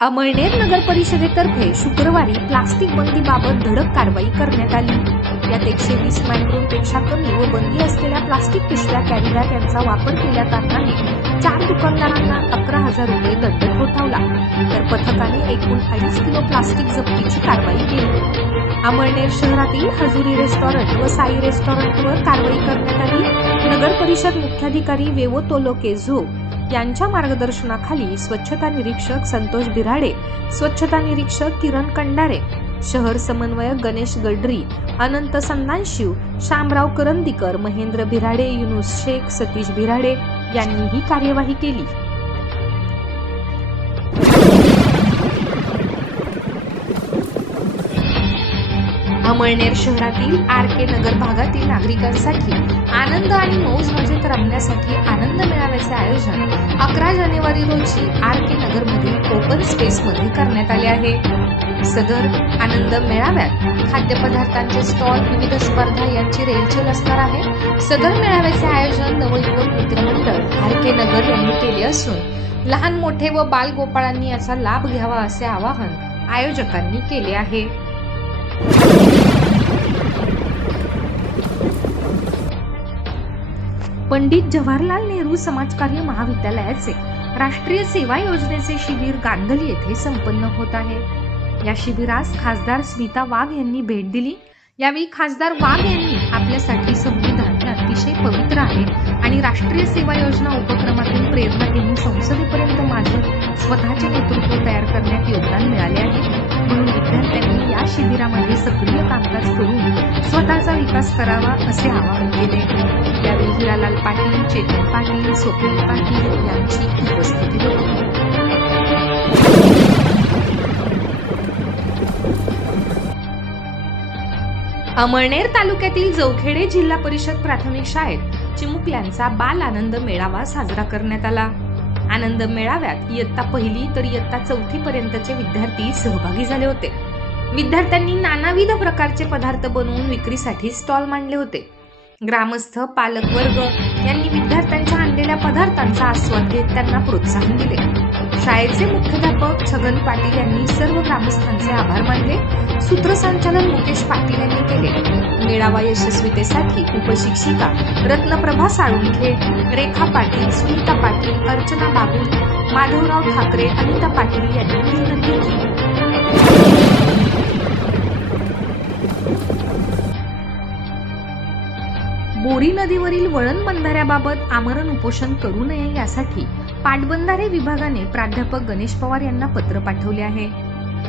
अमळनेर नगर परिषदेतर्फे शुक्रवारी प्लास्टिक बंदीबाबत धडक कारवाई करण्यात आली. यात एकशे वीस मायक्रोनपेक्षा कमी व बंदी असलेल्या प्लास्टिक पिशव्या कॅरीबॅग यांचा वापर केल्या कारणाने चार दुकानदारांना अकरा हजार रुपये दंड ठोठावला. तर पथकाने एकूण अडीच किलो प्लास्टिक जप्तीची कारवाई केली. अमळनेर शहरातील हजुरी रेस्टॉरंट व साई रेस्टॉरंटवर कारवाई करण्यात आली. नगर परिषद मुख्याधिकारी वेवो तोलोके झो यांच्या मार्गदर्शनाखाली स्वच्छता निरीक्षक संतोष बिराडे स्वच्छता निरीक्षक किरण कंडारे शहर समन्वयक गणेश गडरी अनंत संदानशिव शामराव करंदीकर महेंद्र बिराडे युनुस शेख सतीश बिराडे यांनी ही कार्यवाही केली. अमळनेर शहरातील आर के नगर भागातील नागरिकांसाठी आनंद आणि मौज म्हणजे मजेत रमण्यासाठी आनंद मेळाव्याचे आयोजन अकरा जानेवारी रोजी आर के नगर मधील ओपन स्पेस मध्ये करण्यात आले आहे. सदर आनंद मेळाव्यात खाद्यपदार्थांचे स्टॉल विविध स्पर्धा यांची रेलचेल असणार आहे. सदर मेळाव्याचे आयोजन नवयुवक मित्रमंडळ आर के नगर यांनी केले असून लहान मोठे व बालगोपाळांनी याचा लाभ घ्यावा असे आवाहन आयोजकांनी केले आहे. पंडित जवाहरलाल नेहरू समाजकार्य महाविद्यालयाचे राष्ट्रीय सेवा योजनेचे शिबिर गांधली येथे संपन्न होत आहे. या शिबिरास खासदार स्मिता वाघ यांनी भेट दिली. यावेळी खासदार वाघ यांनी आपल्यासाठी संविधान हे अतिशय पवित्र आहे आणि राष्ट्रीय सेवा योजना उपक्रमातून प्रेरणा घेऊन संसदेपर्यंत माझं स्वतःचे नेतृत्व तयार करण्यात योगदान मिळाले आहे. म्हणून विद्यार्थ्यांनी या शिबिरामध्ये सक्रिय कामकाज करून स्वतःचा विकास करावा असे आवाहन केले. यावेळी पाटील चेतन पाटील स्वप्नील पाटील यांची उपस्थिती होती. अमळनेर तालुक्यातील जवखेडे जिल्हा परिषद प्राथमिक शाळेत चिमुकल्यांचा बाल आनंद मेळावा साजरा करण्यात आला. आनंद मेळाव्यात इयत्ता पहिली तर इयत्ता चौथी पर्यंतचे विद्यार्थी सहभागी झाले होते. विद्यार्थ्यांनी नानाविध प्रकारचे पदार्थ बनवून विक्रीसाठी स्टॉल मांडले होते. ग्रामस्थ पालक वर्ग यांनी विद्यार्थ्यांच्या आणलेल्या पदार्थांचा आस्वाद घेत त्यांना प्रोत्साहन दिले. शाळेचे मुख्याध्यापक छगन पाटील यांनी सर्व ग्रामस्थांचे आभार मानले. सूत्रसंचालन मुकेश पाटील यांनी केले. मेळावा यशस्वीतेसाठी उपशिक्षिका रत्नप्रभा साळुंखे रेखा पाटील सुनीता पाटील अर्चना बाबू माधवराव ठाकरे अनिता पाटील यांनी विनंती केली. बोरी नदीवरील वळण बंधाऱ्याबाबत आमरण उपोषण करू नये यासाठी पाटबंधारे विभागाने प्राध्यापक गणेश पवार यांना पत्र पाठवले आहे.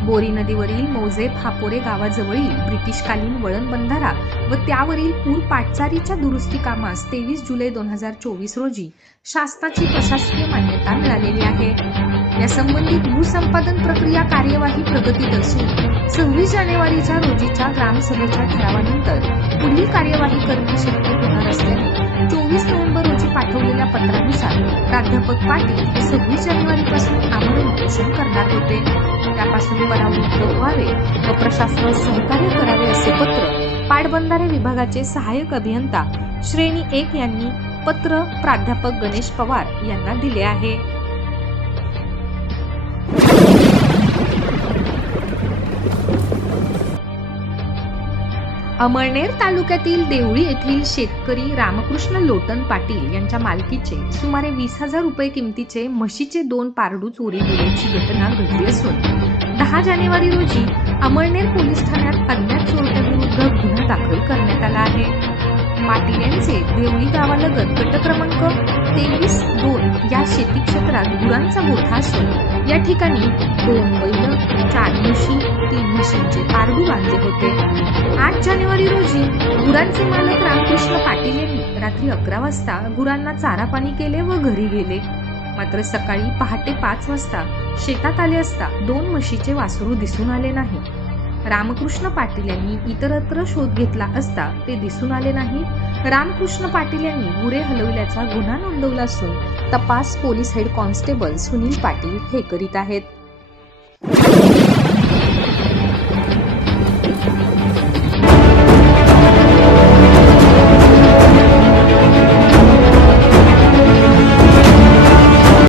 बोरी नदीवरील मौजे फापोरे गावाजवळील ब्रिटिशकालीन वळण बंधारा व त्यावरील पूर पाटचारीच्या दुरुस्ती कामास तेवीस जुलै दोन हजार चोवीस रोजी शासनाची प्रशासकीय मान्यता मिळालेली आहे. या संबंधित भूसंपादन प्रक्रिया कार्यवाही प्रगतीत असून सव्वीस जानेवारीच्या रोजीच्या ग्रामसभेच्या ठरावानंतर पुढील कार्यवाही करणे शक्य होणार असल्याने चोवीस नोव्हेंबर रोजी पाठवलेल्या पत्रानुसार प्राध्यापक पाटील हे सव्वीस जानेवारीपासून आमरण उपोषण करणार होते. त्यापासून परावृत्त व्हावे व प्रशासनास सहकार्य करावे असे पत्र पाटबंधारे विभागाचे सहाय्यक अभियंता श्रेणी एक यांनी पत्र प्राध्यापक गणेश पवार यांना दिले आहे. अमळनेर तालुक्यातील देवळी येथील शेतकरी रामकृष्ण लोटन पाटील यांच्या मालकीचे सुमारे वीस हजार रुपये किमतीचे म्हशीचे दोन पारडू चोरी गेल्याची घटना घडली असून दहा जानेवारी रोजी अमळनेर पोलीस ठाण्यात अज्ञात चोरट्याविरुद्ध गुन्हा दाखल करण्यात आला आहे. पाटील यांचे देवळी गावालगत गट क्रमांक तेवीस दोन या शेती क्षेत्रात गुरांचा मोठा असून या ठिकाणी दोन बैल चार म्हशी तीन म्हशींचे पारडू बांधले होते. आठ जानेवारी रोजी गुरांचे मालक रामकृष्ण पाटील यांनी रात्री अकरा वाजता गुरांना चारा पाणी केले व घरी गेले. मात्र सकाळी पहाटे पाच वाजता शेतात आले असता दोन म्हशीचे वासरू दिसून आले नाही. रामकृष्ण पाटील यांनी इतरत्र शोध घेतला असता ते दिसून आले नाही. रामकृष्ण पाटील यांनी गुरे हलवल्याचा गुन्हा नोंदवला असून तपास police head constable Sunil Patil हे करीत आहेत.